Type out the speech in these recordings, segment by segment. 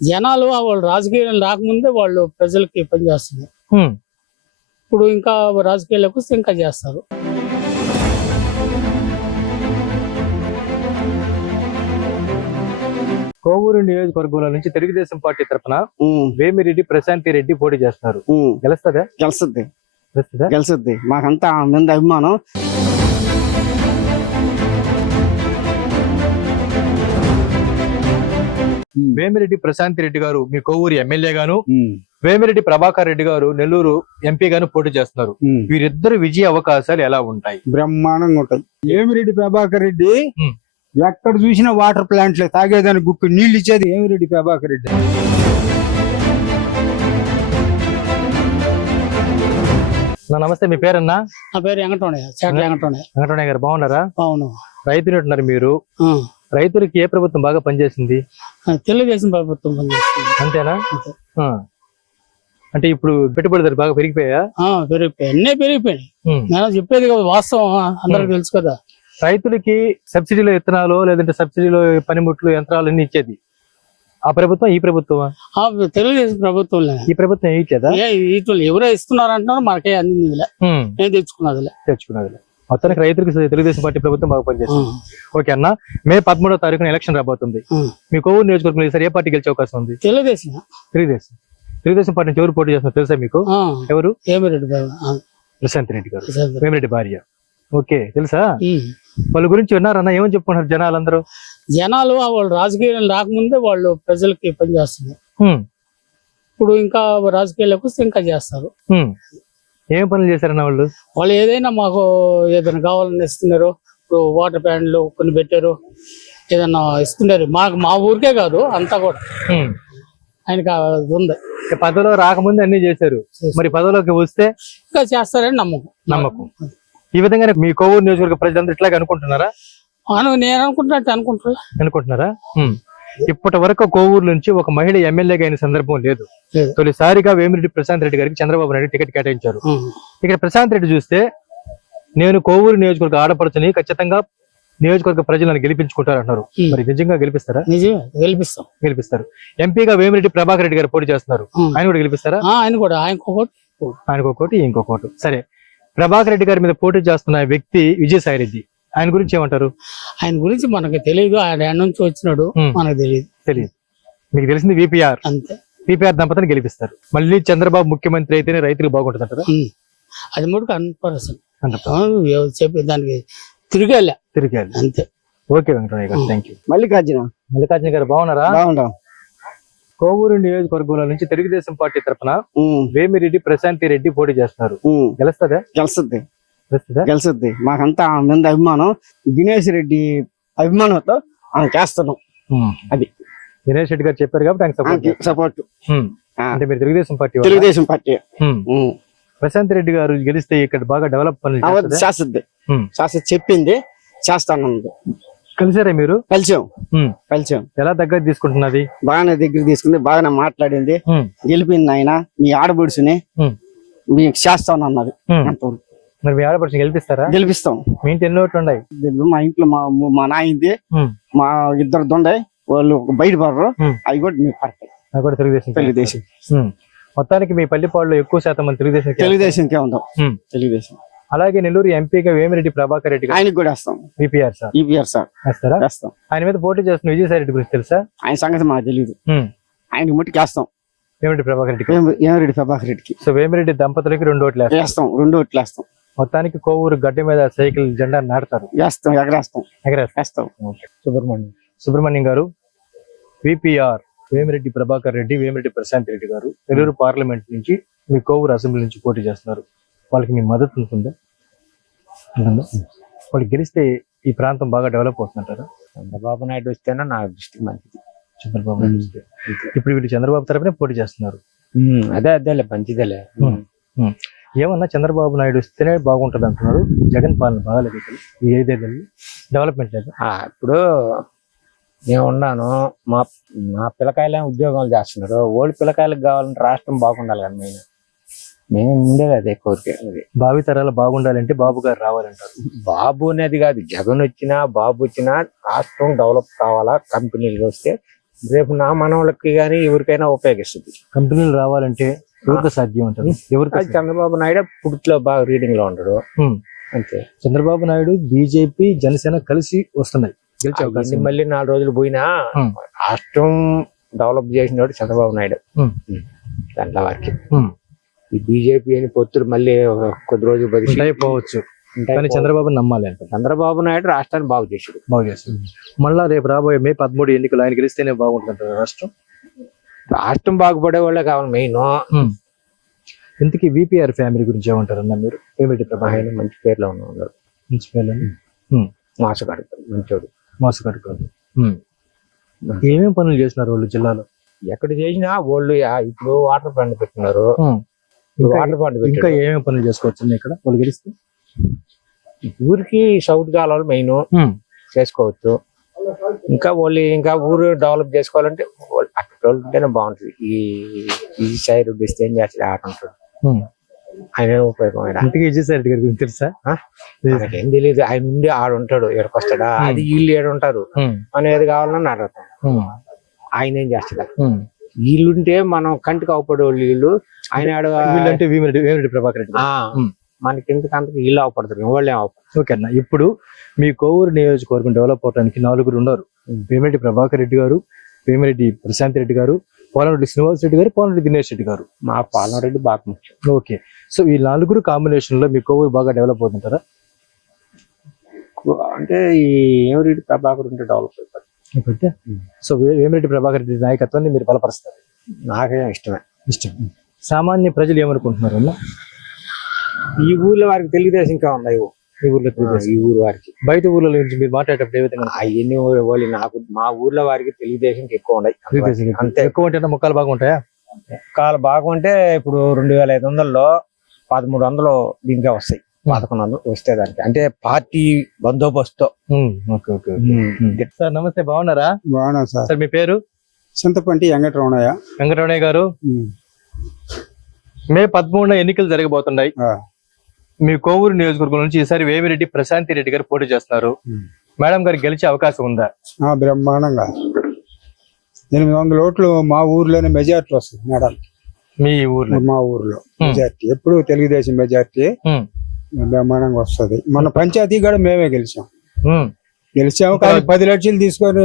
జనాలు వాళ్ళు రాజకీయాలు రాకముందే వాళ్ళు ప్రజలకి పనిచేస్తున్నారు. ఇప్పుడు ఇంకా రాజకీయాలకు వస్తే ఇంకా చేస్తారు. కోవూరు నియోజకవర్గంలో నుంచి తెలుగుదేశం పార్టీ తరఫున ఉమ్, వేమిరెడ్డి ప్రశాంతి రెడ్డి పోటీ చేస్తున్నారు. ఉమ్, గెలుస్తుందా? గెలుస్తుంది. గెలుస్తుందా? గెలుస్తుంది. మాకంతా మీద అభిమానం. వేమిరెడ్డి ప్రశాంతి రెడ్డి గారు మీ కోవూరు ఎమ్మెల్యే గాను వేమిరెడ్డి ప్రభాకర్ రెడ్డి గారు నెల్లూరు ఎంపీ గాను పోటీ చేస్తున్నారు. వీరిద్దరు విజయ అవకాశాలు ఎలా ఉంటాయి? బ్రహ్మాండంగా ఉంటాయి. ఏమిరెడ్డి ప్రభాకర్ రెడ్డి. ఎక్కడ చూసినా వాటర్ ప్లాంట్లే తాగేదానికి గుప్పి నీళ్ళు ఇచ్చేది ఏమిరెడ్డి ప్రభాకర్ రెడ్డి. నా నమస్తే మీ పేరన్నా? నా పేరు వెంకటోణయ్య చేట వెంకటోణయ్య వెంకటరమణ గారు బాగున్నారా? అవును రైతులు ఉంటున్నారు మీరు. రైతులకి ఏ ప్రభుత్వం బాగా పనిచేసింది? తెలుగుదేశం ప్రభుత్వం పనిచేస్తుంది అంతేనా. అంటే ఇప్పుడు పెట్టుబడిదారు బాగా పెరిగిపోయా పెరిగిపోయాయి. అన్నీ పెరిగిపోయాయి నేను చెప్పేది కదా వాస్తవం అందరికి తెలుసు కదా. రైతులకి సబ్సిడీలో విత్తనాలు లేదంటే సబ్సిడీలో పనిముట్లు యంత్రాలు అన్ని ఇచ్చేది. ఆ ప్రభుత్వం ఈ ప్రభుత్వం ఆ తెలుగుదేశం ప్రభుత్వంలే. ఈ ప్రభుత్వం ఏమి ఇచ్చేదా? ఏ వీటిలో ఎవరో ఇస్తున్నారు అంటున్నారు మనకే అందిందిలే. ఉమ్, నేను తెచ్చుకున్నదిలే. తెచ్చుకున్నది మొత్తానికి రైతులకు తెలుగుదేశం పార్టీ ప్రభుత్వం బాగా పనిచేస్తుంది. ఓకే అన్న? మే పదమూడో తారీఖున ఎలక్షన్ రాబోతుంది. మీ కోవూరు నియోజకవర్గంలో ఈసారి ఏ పార్టీ గెలిచే అవకాశం ఉంది? తెలుగుదేశం. తెలుగుదేశం. తెలుగుదేశం పార్టీ నుంచి ఎవరు పోటీ చేస్తున్నారు తెలుసా మీకు? ఎవరు? ప్రశాంత్ రెడ్డి గారు. వేమిరెడ్డి భార్య. ఓకే తెలుసా. వాళ్ళ గురించి విన్నారన్న ఏమని చెప్పుకుంటారు జనాలందరూ? జనాలు వాళ్ళు రాజకీయాలు రాకముందే వాళ్ళు ప్రజలకి పనిచేస్తున్నారు ఇప్పుడు ఇంకా రాజకీయాలకు ఇంకా చేస్తారు. ఏం పనులు చేశారన్న వాళ్ళు? వాళ్ళు ఏదైనా మాకు ఏదైనా కావాలని ఇస్తున్నారు. ఇప్పుడు వాటర్ ప్లాంట్లు కొన్ని పెట్టారు. ఏదైనా ఇస్తున్నారు. మాకు మా ఊరికే కాదు అంతా కూడా. ఆయనకి ఉంది. పదవిలో రాకముందు అన్ని చేశారు. మరి పదవిలోకి వస్తే? ఇంకా చేస్తారని నమ్మకం. నమ్మకం. ఈ విధంగానే మీ కోవూరు నియోజకవర్గ ప్రజలందరూ ఇట్లాగే అనుకుంటున్నారా? అను నేను అనుకుంటున్నట్టు అనుకుంటున్నా. అనుకుంటున్నారా. ఇప్పటి వరకు కోవూరు నుంచి ఒక మహిళ ఎమ్మెల్యేగా అయిన సందర్భం లేదు. తొలిసారిగా వేమిరెడ్డి ప్రశాంత్ రెడ్డి గారికి చంద్రబాబు నాయుడు టికెట్ కేటాయించారు. ఇక్కడ ప్రశాంత్ రెడ్డి చూస్తే నేను కోవూరు నియోజకవర్గ ఆడపడుచుని ఖచ్చితంగా నియోజకవర్గ ప్రజలను గెలిపించుకుంటారు అంటున్నారు ఉమ్. మరి నిజంగా గెలిపిస్తారా? గెలిపిస్తాం. గెలిపిస్తారు. ఎంపీగా వేమిరెడ్డి ప్రభాకర్ రెడ్డి గారు పోటీ చేస్తున్నారు. ఆయన కూడా గెలిపిస్తారా? ఆయన కూడా ఆయనకు ఒకటి ఆయనకు ఒకటి ఇంకొకటి సరే ప్రభాకర్ రెడ్డి గారి మీద పోటీ చేస్తున్న వ్యక్తి విజయసాయి రెడ్డి. ఆయన గురించి ఏమంటారు? ఆయన గురించి మనకు తెలియదు ఆయన ఎడ నుంచి వచ్చినాడు. మనకు తెలియదు తెలియదు మీకు తెలిసింది విపిఆర్. అంతే. విపిఆర్ దంపతిని గెలిపిస్తారు. మళ్ళీ చంద్రబాబు ముఖ్యమంత్రి అయితేనే రైతులకు బాగుంటుంది అంటారా. అది మటుకు హండ్రెడ్ పర్సెంట్. అంటారు చెప్పి దానికి తిరిగేలే. తిరిగారు అంతే. ఓకే వెంకటరమణ గారు థ్యాంక్ యూ మల్లికార్జున. మల్లికార్జున గారు బాగున్నారా? బాగుంటాం కోవూరు నియోజకవర్గంలో నుంచి తెలుగుదేశం పార్టీ తరఫున వేమిరెడ్డి ప్రశాంతి రెడ్డి పోటీ చేస్తున్నారు. గెలుస్తుందా? గెలుస్తుంది. గెలుస్తుంది? మాకంతా మీద అభిమానం. దినేష్ రెడ్డి అభిమానంతో ఆమె చేస్తున్నాం. అది. దినేష్ రెడ్డి గారు చెప్పారు కాబట్టి సపోర్ట్. అంటే మీరు తెలుగుదేశం పార్టీ? తెలుగుదేశం పార్టీ. ప్రశాంత్ రెడ్డి గారు గెలిస్తే ఇక్కడ బాగా డెవలప్ పనులు చేస్తుందా? శాస్త్రి చెప్పింది. చేస్తానంది కలిసారా మీరు? కలిసాం. కలిసాం. ఎలా దగ్గర తీసుకుంటున్నది? బాగానే దగ్గర తీసుకుంది. బాగానే మాట్లాడింది. గెలిపింది ఆయన. మీ ఆడబడుచుని ఉమ్. మీకు చేస్తాను అన్నది. మరి మీ ఆడపడుచు గెలిపిస్తారా? గెలిపిస్తాం. మీ ఇంటి ఎన్ని ఓట్లు ఉన్నాయి? మా ఇంట్లో మా మా నాయింది. మా ఇద్దరు దొండే వాళ్ళు బయట పడరు. అవి కూడా మీకు పడతాయి. నాకు కూడా తెలుగుదేశం తెలుగుదేశం. మొత్తానికి మీ పల్లిపాడులో ఎక్కువ శాతం మంది తెలుగుదేశం తెలుగుదేశంకే ఉందాం. తెలుగుదేశం అలాగే నెల్లూరు ఎంపీగా వేమిరెడ్డి ప్రభాకర్ రెడ్డి ఆయనకి కూడా వేస్తాం. VPR sir. EPR sir. వేస్తారా? వేస్తాం. ఆయన మీద పోటీ చేస్తున్న విజయసాయి రెడ్డి గురించి తెలుసా? ఆయన సంగతి మాకు తెలియదు. ఆయనకి ముట్టికి వేస్తాం. వేమిరెడ్డి ప్రభాకర్ రెడ్డి ఏం- ఏమిరెడ్డి ప్రభాకర్ రెడ్డికి. సో వేమిరెడ్డి దంపతులకి రెండు ఓట్లు వేస్తాం. రెండు ఓట్లు వేస్తాం. మొత్తానికి కోవూరు గడ్డ మీద సైకిల్ జెండా వేస్తాం ఎగరేస్తాం. వేస్తాం. సుబ్రహ్మణ్యం. సుబ్రహ్మణ్యం గారు విపిఆర్ వేమిరెడ్డి ప్రభాకర్ రెడ్డి వేమిరెడ్డి ప్రశాంత్ రెడ్డి గారు నెల్లూరు పార్లమెంట్ నుంచి మీ కోవూరు అసెంబ్లీ నుంచి పోటీ చేస్తున్నారు. వాళ్ళకి మీ మద్దతు ఉంటుందా? వాళ్ళు గెలిస్తే ఈ ప్రాంతం బాగా డెవలప్ అవుతుందంటారా? చంద్రబాబు నాయుడు వస్తేనే నా దృష్టి మంచిది. చంద్రబాబు నాయుడు వస్తే. ఇప్పుడు వీళ్ళు చంద్రబాబు తరపునే పోటీ చేస్తున్నారు. అదే అదేలే మంచిదేలే. ఏమన్నా చంద్రబాబు నాయుడు వస్తేనే బాగుంటది అంటున్నారు. జగన్ పాలన బాగాలేదు ఇక్కడ ఈ ఐదేళ్ళలో డెవలప్మెంట్ లేదు? ఇప్పుడు నేను ఉన్నాను. మా మా పిల్లకాయలే ఉద్యోగాలు చేస్తున్నారు. ఓల్డ్ పిల్లకాయలకు కావాలంటే రాష్ట్రం బాగుండాలి కదా మెయిన్. మేము ఉండేది అదే కోరిక అది. భావి తరాలు బాగుండాలంటే బాబు గారు రావాలంటారు. బాబు అనేది కాదు జగన్ వచ్చినా బాబు వచ్చినా రాష్ట్రం డెవలప్ కావాలా? కంపెనీలు వస్తే రేపు నా మనవాళ్ళకి కానీ ఎవరికైనా ఉపయోగిస్తుంది. కంపెనీలు రావాలంటే ఎవరికి సాధ్యం అంటారు? ఎవరికి చంద్రబాబు నాయుడు పుట్టులో బాగా రీడింగ్లో ఉంటాడు. అంతే. చంద్రబాబు నాయుడు బీజేపీ జనసేన కలిసి వస్తున్నాయి. గెలిచే అవకాశం. మళ్ళీ నాలుగు రోజులు పోయినా. రాష్ట్రం డెవలప్ చేసినోడు చంద్రబాబు నాయుడు. దాంట్లో వారికి. ఈ బీజేపీ అని పొత్తులు మళ్ళీ కొద్ది రోజులు బతికి ఉంటాయి పోవచ్చు. ఉంటాయి కానీ పో- చంద్రబాబు నమ్మాలి అంటారు. చంద్రబాబు నాయుడు రాష్ట్రాన్ని బాగు చేసాడు బాగా చేస్తారు మళ్ళా రేపు రాబోయే మే పదమూడు ఎన్నికలు ఆయన గెలిస్తేనే బాగుంటుంటారు రాష్ట్రం. రాష్ట్రం బాగుపడే వాళ్ళే కావాలి మెయిన్ ఇంతకీ విపిఆర్ ఫ్యామిలీ గురించి ఏమంటారు అన్న మీరు? ఏమిటి ఆయన మంచి పేర్లో ఉన్నాడు మంచి పిల్లలు మాసగాడు మంచోడు. మాసు కట్టుకోవాలి ఏమేం పనులు చేసినారు వాళ్ళు జిల్లాలో? ఎక్కడ చేసినా వాళ్ళు ఇప్పుడు వాటర్ ప్లాంట్ పెట్టున్నారు Hmm. ఇంకా- వాటర్ ప్లాంట్ ఇంకా పెట్టారు. ఏమేం పనులు చేసుకోవచ్చు ఇక్కడ? వాళ్ళు గెలిస్తే? ఊరికి సౌత్ కాలాలు మెయిన్ చేసుకోవచ్చు. ఇంకా వాళ్ళు ఇంకా ఊరు డెవలప్ చేసుకోవాలంటే వాళ్ళు ఉంటేనే బాగుంటుంది. ఈ ఈ సైడ్ డిస్తే ఏం చేస్తాడు ఆట ఉంటాడు ఆయన ఉపయోగం ఆయన ఇంతకీ విజయసాయి రెడ్డి గారి గురించి తెలుసా? మనకేం తెలియదు ఆయన ఉండి ఆడు ఉంటాడు. ఎక్కడికి వస్తాడా అది వీళ్ళు ఏడు ఉంటారు. మనం ఏది కావాలన్నా అడుగుతాం ఆయన ఏం చేస్తాడా వీళ్ళుంటే మనం కంటికి అవపడే వాళ్ళు. వీళ్ళు ఆయన ఆడ వీళ్ళంటే వేమిరెడ్డి ప్రభాకర్ రెడ్డి. మనకి ఎందుకు వీళ్ళు అవపడతారు. వాళ్ళు ఏం అవపడతారు ఓకే అన్న. ఇప్పుడు మీ కోవూరు నియోజకవర్గం డెవలప్ అవడానికి నలుగురు ఉన్నారు. వేమిరెడ్డి ప్రభాకర్ రెడ్డి గారు వేమిరెడ్డి ప్రశాంత్ రెడ్డి గారు పోలంరెడ్డి శ్రీనివాస్ రెడ్డి గారు పోలంరెడ్డి దినేష్ రెడ్డి గారు. మా పాలరెడ్డి బాగా ముఖ్యం. ఓకే. సో ఈ నలుగురు కాంబినేషన్లో మీ కోవూరు బాగా డెవలప్ అవుతుంటారా? అంటే ఈ ఏమిరెడ్డి ప్రభాకర్ ఉంటే డెవలప్ అయిపోతుంది ఇప్పుడైతే? సో వేమిరెడ్డి ప్రభాకర్ రెడ్డి నాయకత్వాన్ని మీరు బలపరుస్తారు. నాకే ఇష్టమే. ఇష్టం. సామాన్య ప్రజలు ఏమనుకుంటున్నారు ఈ ఊర్లో వారికి తెలుగుదేశం ఇంకా ఉన్నాయి ఈ ఊర్లో. ఈ ఊరు వారికి. బయట ఊర్ల గురించి మీరు మాట్లాడేటప్పుడు ఏ విధంగా? అవన్నీ వాళ్ళు నాకు మా ఊర్లో వారికి తెలుగుదేశం ఎక్కువ ఉన్నాయి. అంతే. ఎక్కువ అంటే ముక్కలు బాగుంటాయా కాలు బాగుంటే ఇప్పుడు రెండు వేల ఐదు వందల్లో పదమూడు వందలు దీనికే వస్తాయి. పదకొండు వందలు వస్తే దానికి. అంటే పార్టీ బందోబస్తు um, okay okay okay. Sir నమస్తే. బాగున్నారా? బాగున్నా సార్. సార్ మీ పేరు? చింతపంటి వెంకటరమణయ్య. వెంకటరమణయ్య గారు. మే పదమూడున ఎన్నికలు జరగబోతున్నాయి. ఆ. మీ కోవూరు నియోజకవర్గం నుంచి ఈసారి వేమిరెడ్డి ప్రశాంతి రెడ్డి గారు పోటీ చేస్తున్నారు. మేడం గారికి గెలిచే అవకాశం ఉందా? ఆ, బ్రహ్మాండంగా. ఎనిమిది వందల ఓట్లు మా ఊర్లోనే మెజార్టీ వస్తుంది మేడం. మీ ఊర్లో? మా ఊర్లో మెజార్టీ. ఎప్పుడు తెలుగుదేశం మెజార్టీ. బ్రహ్మాండంగా వస్తుంది. మన పంచాయతీ కూడా మేమే గెలిచాం. గెలిచాము కానీ పది లక్షలు తీసుకొని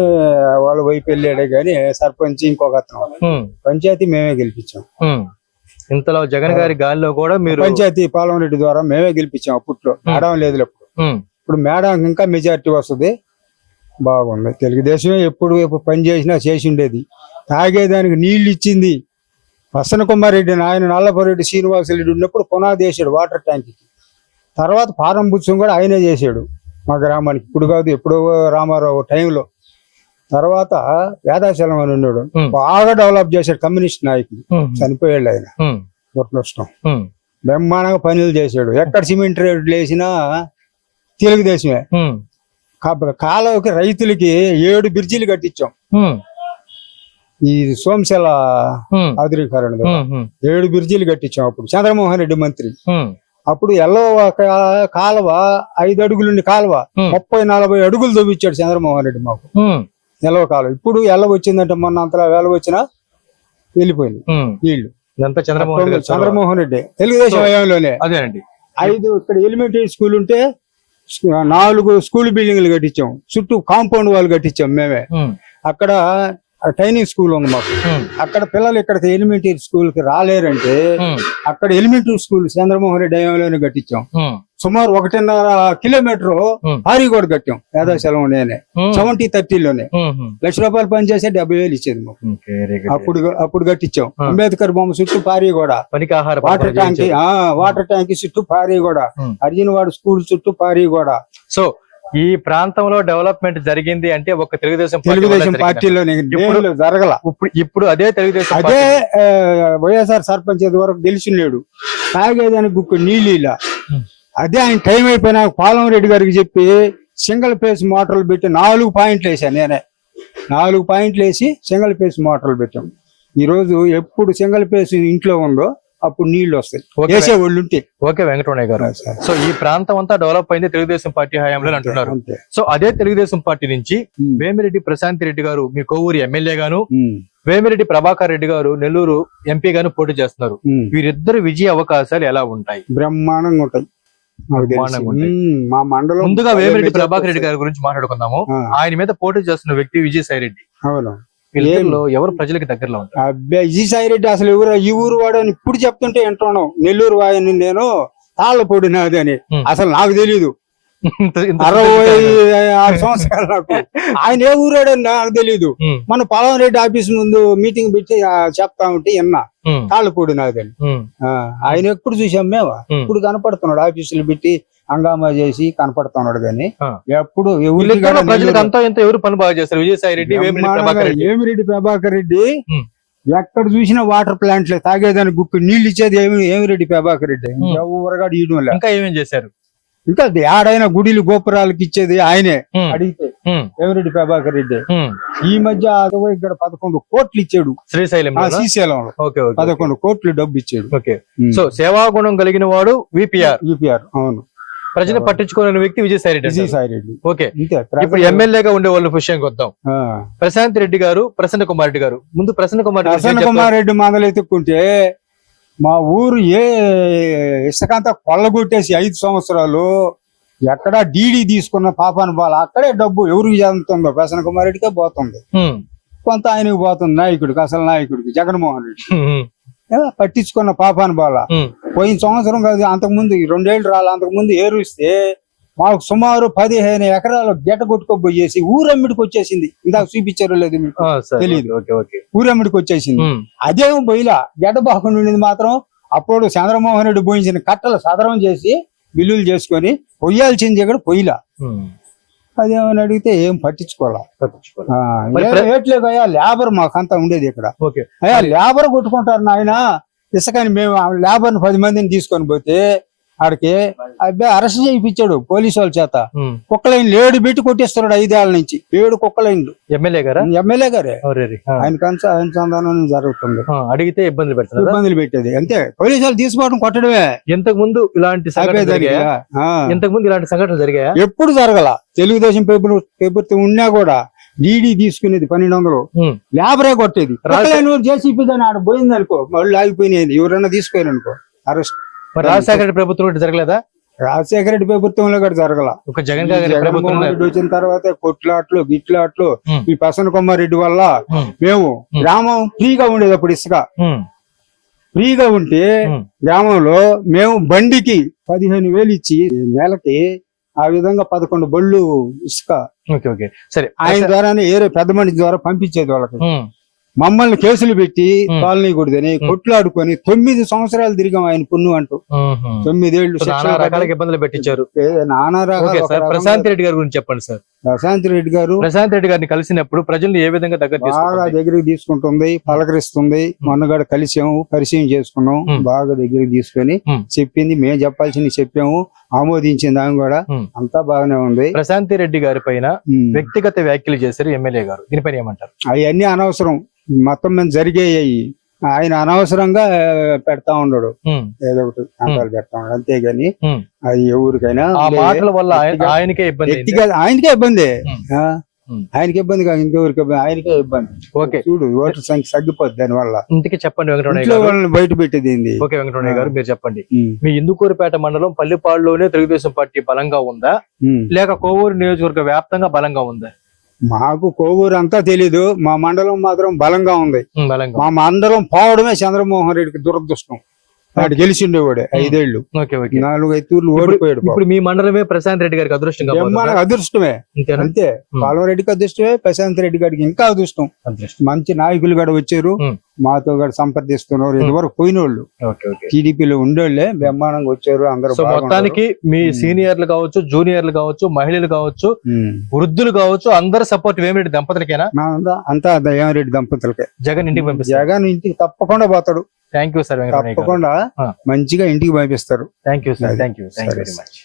వాళ్ళ వైపు వెళ్ళాడే కానీ సర్పంచ్ ఇంకొక అతను. పంచాయతీ మేమే గెలిపించాం. ఇంతలో జగన్ గారి గాలిలో కూడా మీరు పంచాయతీ పాలెంరెడ్డి ద్వారా మేమే గెలిపించాం అప్పట్లో. మేడం లేదు అప్పుడు. ఉమ్, ఇప్పుడు మేడం ఇంకా మెజార్టీ వస్తుంది. బాగుంది. తెలుగుదేశమే ఎప్పుడు ఎప్పుడు పని చేసినా చేసి ఉండేది. తాగేదానికి నీళ్ళు ఇచ్చింది. వసన కుమార్ రెడ్డి ఆయన నల్లపరెడ్డి శ్రీనివాసరెడ్డి ఉన్నప్పుడు పునాది వేసాడు వాటర్ ట్యాంక్ తర్వాత బుత్సం కూడా ఆయనే చేసాడు మా గ్రామానికి. ఇప్పుడు కాదు ఎప్పుడో రామారావు టైంలో. తర్వాత వేదాచలం అని ఉన్నాడు. బాగా డెవలప్ చేశాడు కమ్యూనిస్ట్ నాయకుడు. ఉమ్, చనిపోయాడు ఆయన. ఉమ్, బ్రహ్మాండంగా పనులు చేశాడు. ఎక్కడ సిమెంట్ రోడ్లు వేసినా తెలుగుదేశమే కాలువకి రైతులకి ఏడు బ్రిడ్జిలు కట్టించాం. ఈ సోమశల ఆధునీకరణ ఏడు బ్రిడ్జిలు కట్టించాం అప్పుడు. చంద్రమోహన్ రెడ్డి మంత్రి. అప్పుడు ఎల్లో ఒక కాలువ ఐదు అడుగులుండి కాలువ. ముప్పై నలభై అడుగులు చూపించాడు చంద్రమోహన్ రెడ్డి మాకు. ఎల్లవ కాలువ ఇప్పుడు ఎల్ల వచ్చిందంటే మొన్న అంతలా వేల వచ్చినా వెళ్ళిపోయింది. నీళ్ళు ఇదంతా చంద్రమోహన్ రెడ్డి. చంద్రమోహన్ రెడ్డి. తెలుగుదేశం హయాంలోనే. అదేనండి. ఐదు ఇక్కడ ఎలిమెంటరీ స్కూల్ ఉంటే నాలుగు స్కూల్ బిల్డింగ్లు కట్టించాం. చుట్టూ కాంపౌండ్ వాళ్ళు కట్టించాం మేమే. అక్కడ ట్రైనింగ్ స్కూల్ ఉంది మాకు. అక్కడ పిల్లలు ఇక్కడికి ఎలిమెంటరీ స్కూల్కి రాలేరంటే అక్కడ ఎలిమెంటరీ స్కూల్ చంద్రమోహన్ రెడ్డి హయాంలోనే కట్టించాం. సుమారు ఒకటిన్నర కిలోమీటర్ కూడా కట్టాం వేదాశాలం నేనే సెవెంటీ థర్టీలోనే. లక్ష రూపాయలు పని చేస్తే డెబ్బై వేలు ఇచ్చేది. అప్పుడు అప్పుడు కట్టించాం. అంబేద్కర్ బొమ్మ చుట్టూ పారీ కూడా పనికి ఆహార వాటర్ ట్యాంక్ వాటర్ ట్యాంక్ చుట్టూ పారీ కూడా Hmm. అర్జునవాడు స్కూల్ చుట్టూ పారీ కూడా సో ఈ ప్రాంతంలో డెవలప్మెంట్ జరిగింది అంటే ఒక తెలుగుదేశం తెలుగుదేశం. పార్టీలో ఇప్పుడు- జరగల. ఇప్పుడు ఇప్పుడు అదే తెలుగుదేశం అదే వైఎస్ఆర్ సర్పంచ్ వరకు గెలిచినాడు. తాగేదానికి గుక్కు నీళ్ళు ఇలా. అదే ఆయన టైం అయిపోయినా పాలం రెడ్డి గారికి చెప్పి సింగిల్ ఫేస్ మోటార్లు పెట్టి నాలుగు పాయింట్లు వేసాను నేనే. నాలుగు పాయింట్లు వేసి సింగిల్ ఫేస్ మోటార్లు పెట్టాం. ఈ రోజు ఎప్పుడు సింగిల్ ఫేస్ ఇంట్లో ఉందో అప్పుడు నీళ్ళు వస్తాయి. వేసే వాళ్ళు ఉంటే. ఓకే వెంకటరమణయ్య గారు. సో ఈ ప్రాంతం అంతా డెవలప్ అయింది తెలుగుదేశం పార్టీ హయాంలో అంటున్నారు. సో అదే తెలుగుదేశం పార్టీ నుంచి. వేమిరెడ్డి ప్రశాంత్ రెడ్డి గారు మీ కొవ్వూరు ఎమ్మెల్యే గాను వేమిరెడ్డి ప్రభాకర్ రెడ్డి గారు నెల్లూరు ఎంపీ గాను పోటీ చేస్తున్నారు. వీరిద్దరు విజయ అవకాశాలు ఎలా ఉంటాయి? బ్రహ్మాండంగా ఉంటాయి. మా మండలం ముందుగా వేమిరెడ్డి ప్రభాకర్ రెడ్డి. గారి గురించి మాట్లాడుకుందాము. ఆయన మీద పోటీ చేస్తున్న వ్యక్తి విజయసాయి రెడ్డి. అవును. ఎవరు ప్రజలకు దగ్గరలో ఉంటారు? అబ్బాయి ఈ సాయి రెడ్డి అసలు ఎవరు ఈ ఊరు వాడు అని ఇప్పుడు చెప్తుంటే వింటున్నాం నెల్లూరు వాడిని నేను తాళ్ళపూడి నాది అని. అసలు నాకు తెలియదు అరవై ఆరు సంవత్సరాలు నాకు. ఆయన ఏ ఊరాడని నాకు తెలియదు మన పొలం రెడ్డి ఆఫీస్ ముందు మీటింగ్ పెట్టి చెప్తా ఉంటే విన్నా. ఉమ్, ఆ, ఆయన ఎప్పుడు చూసాం మేము. ఇప్పుడు కనపడుతున్నాడు. ఆఫీసులు పెట్టి హంగామా చేసి కనపడుతున్నాడు కానీ. ఎప్పుడు ఇంత ఎవరు పని బాగా చేస్తారు? విజయసాయి రెడ్డి వేమిరెడ్డి ప్రభాకర్ రెడ్డి. రెడ్డి. ఎక్కడ చూసినా వాటర్ ప్లాంట్లే తాగేదానికి గుక్కు నీళ్ళు ఇచ్చేది ఏమి ఏమిరెడ్డి ప్రభాకర్ రెడ్డి. ఎవరుగా ఇంకా ఏమేం చేశారు? ఇంకా ఏడైనా గుడిలు గోపురాలకి ఇచ్చేది ఆయనే అడిగితే ఏమిరెడ్డి ప్రభాకర్ రెడ్డి. ఈ మధ్య ఇక్కడ పదకొండు కోట్లు ఇచ్చాడు. శ్రీశైలం శ్రీశైలంలో. పదకొండు కోట్లు డబ్బు ఇచ్చాడు. ఓకే. సో సేవా గుణం కలిగిన వాడు విపిఆర్. యూపీఆర్ అవును. ప్రజలు పట్టించుకోలేని వ్యక్తి విజయసాయి రెడ్డి విజయ్ అంటారు. సాయి రెడ్డి ఓకే ఇప్పుడు ఎమ్మెల్యేగా ఉండే వాళ్ళ విషయానికి వద్దాం. ప్రశాంత్ రెడ్డి గారు ప్రసన్న కుమార్ రెడ్డి గారు. ముందు ప్రసన్న కుమార్ ప్రసన్న కుమార్ రెడ్డి మందలు ఎత్తుక్కుంటే మా ఊరు ఏ ఇసుకంతా కొల్లగొట్టేసి ఐదు సంవత్సరాలు ఎక్కడా డీడీ తీసుకున్న పాపాను బాల అక్కడే డబ్బు ఎవరికి చెందుతుందో ప్రసన్న కుమార్ రెడ్డికే పోతుంది కొంత ఆయనకి పోతుంది నాయకుడికి అసలు నాయకుడికి జగన్మోహన్ రెడ్డి. పట్టించుకున్న పాపాను బాల. పోయిన సంవత్సరం కాదు అంతకుముందు రెండేళ్ళు రాలి అంతకుముందు ఏరుస్తే మాకు సుమారు పదిహేను ఎకరాలు గెట కొట్టుకోబోయేసి ఊరమ్మిడికి వచ్చేసింది. ఇందాక చూపించారో లేదు మీకు ఓకే ఊరమ్మిడికి వచ్చేసింది. అదేం బొయ్యిలా గడ్డ బాకుండా ఉండేది మాత్రం అప్పుడు చంద్రమోహన్ రెడ్డి పోయించిన కట్టలు సదరం చేసి బిల్లులు చేసుకొని పొయ్యాల్సింది ఇక్కడ పొయ్యిలా. అదేమని అడిగితే ఏం పట్టించుకోవాలా? ఏట్లేదు అయ్యా లేబర్ మాకంతా ఉండేది ఇక్కడ. అయ్యా లేబర్ కొట్టుకుంటారు నాయన ఇసుకని మేము లేబర్ పది మందిని తీసుకొని పోతే ఆడికి అబ్బాయి అరెస్ట్ చేయించాడు పోలీసు వాళ్ళ చేత. కుక్కలైన్ ఏడు పెట్టి కొట్టిస్తున్నాడు ఐదేళ్ళ నుంచి. ఏడు కుక్కలైన్లు. ఎమ్మెల్యే గారా? ఎమ్మెల్యే గారే. ఆయన కంచ ఆయన సంధానం జరుగుతుంది. అడిగితే ఇబ్బంది పెడుతున్నారా? ఇబ్బందులు పెట్టేది. అంతే. పోలీసు వాళ్ళు తీసుకోవడం కొట్టడమే. ఇంతకు ముందు ఇలాంటి. ఇంతకు ముందు ఇలాంటి సంఘటనలు జరిగాయా? ఎప్పుడు జరగల. తెలుగుదేశం ప్రభుత్వం ఉన్నా కూడా డీడీ తీసుకునేది పన్నెండు వందలు. లేబరే కొట్టేది. జేసీపీ దాన్ని ఆడ పోయింది అనుకో మళ్ళీ ఆగిపోయినాయి. ఎవరైనా తీసుకోయారు అనుకో అరెస్ట్. రాజశేఖర రెడ్డి ప్రభుత్వం జరగలేదా? రాజశేఖర రెడ్డి ప్రభుత్వంలో కూడా జరగల. ఒక జగన్ జగన్మోహన్ రెడ్డి వచ్చిన తర్వాత కొట్లాట్లు గిట్లాట్లు. ఈ ప్రసన్న కుమార్ రెడ్డి వల్ల. మేము. గ్రామం ఫ్రీగా ఉండేది అప్పుడు ఇసుక. ఫ్రీగా ఉంటే. గ్రామంలో మేము బండికి పదిహేను వేలు ఇచ్చి నెలకి ఆ విధంగా పదకొండు బళ్ళు ఇసుక. Okay okay. సరే. ఆయన ద్వారానే ఏరే పెద్ద మనిషి ద్వారా పంపించేది వాళ్ళకి. మమ్మల్ని కేసులు పెట్టి. కాలనీ కొడుదని కొట్లాడుకొని తొమ్మిది సంవత్సరాలు తిరిగాం ఆయన పుణ్యం అంటూ. తొమ్మిదేళ్ళు. ఇబ్బందులు పెట్టించారు. నానా రకాల ప్రశాంత్ రెడ్డి గారి గురించి చెప్పండి సార్. ప్రశాంత్ రెడ్డి గారు ప్రశాంత్ రెడ్డి గారిని కలిసినప్పుడు ప్రజల్ని ఏ విధంగా దగ్గర బాగా దగ్గరికి తీసుకుంటుంది పలకరిస్తుంది. మొన్నగడ కలిసాము పరిచయం చేసుకున్నాం. బాగా దగ్గరికి తీసుకొని. చెప్పింది మేము చెప్పాల్సింది చెప్పాము ఆమోదించింది ఆమె కూడా. అంతా బాగానే ఉంది. ప్రశాంత్ రెడ్డి గారి పైన. వ్యక్తిగత వ్యాఖ్యలు చేశారు ఎమ్మెల్యే గారు. దీనిపైన ఏమంటారు? అవన్నీ అనవసరం. మొత్తం మీద జరిగేయి ఆయన అనవసరంగా పెడతా ఉండడు. ఏదో ఒకటి అంటాలు పెడతా ఉండడు. అంతేగాని. అది ఎవరికైనా మాటల వల్ల ఆయనకే ఇబ్బంది ఆయనకే ఇబ్బంది. ఆయనకి ఇబ్బంది కాదు. ఇంకెవరికి ఇబ్బంది? ఆయనకే ఇబ్బంది. ఓకే. చూడు ఓటర్ సంఖ్య తగ్గిపోద్ది దాని వల్ల ఇంటికి చెప్పండి వాళ్ళని బయట పెట్టేది ఓకే వెంకటరమణయ్య గారు మీరు చెప్పండి. మీ ఇందుకూరుపేట మండలం పల్లిపాడులోనే తెలుగుదేశం పార్టీ బలంగా ఉందా. లేక కోవూరు నియోజకవర్గ వ్యాప్తంగా బలంగా ఉందా? మాకు కోవూరు అంతా తెలీదు. మా మండలం మాత్రం బలంగా ఉంది. మా మండలం పోవడమే చంద్రమోహన్ రెడ్డికి దురదృష్టం. వాడు గెలిచిండేవాడే ఐదేళ్ళు నాలుగు ఐదు తూర్లు ఇప్పుడు- ఓడిపోయాడు పాపం. ఇప్పుడు మీ మండలమే ప్రశాంత్ రెడ్డి గారికి పోతుందా? అదృష్టమే. అంతే. పాలవరెడ్డికి అదృష్టమే ప్రశాంత్ రెడ్డి గారికి ఇంకా అదృష్టం. అదృష్టం. మంచి నాయకులు కూడా వచ్చారు. మాతో కూడా సంప్రదిస్తున్నారు ఇదివరకు పోయిన వాళ్ళు ఓకే ఓకే. టీడీపీలో ఉండేళ్ళే బ్రహ్మాండంగా వచ్చారు అందరూ సో. మొత్తానికి మీ ఉమ్. సీనియర్లు కావచ్చు జూనియర్లు కావచ్చు మహిళలు కావచ్చు ఉమ్. వృద్ధులు కావచ్చు అందరు సపోర్ట్ వేమిరెడ్డి దంపతులకేనా? అంతా- దయారెడ్డి దంపతులకే. జగన్ ఇంటికి పంపిస్తారు. జగన్ ఇంటికి తప్పకుండా పోతాడు. థ్యాంక్ యూ సార్ తప్పకుండా ఆ. మంచిగా ఇంటికి పంపిస్తారు. Thank you sir. Thank you thank you very much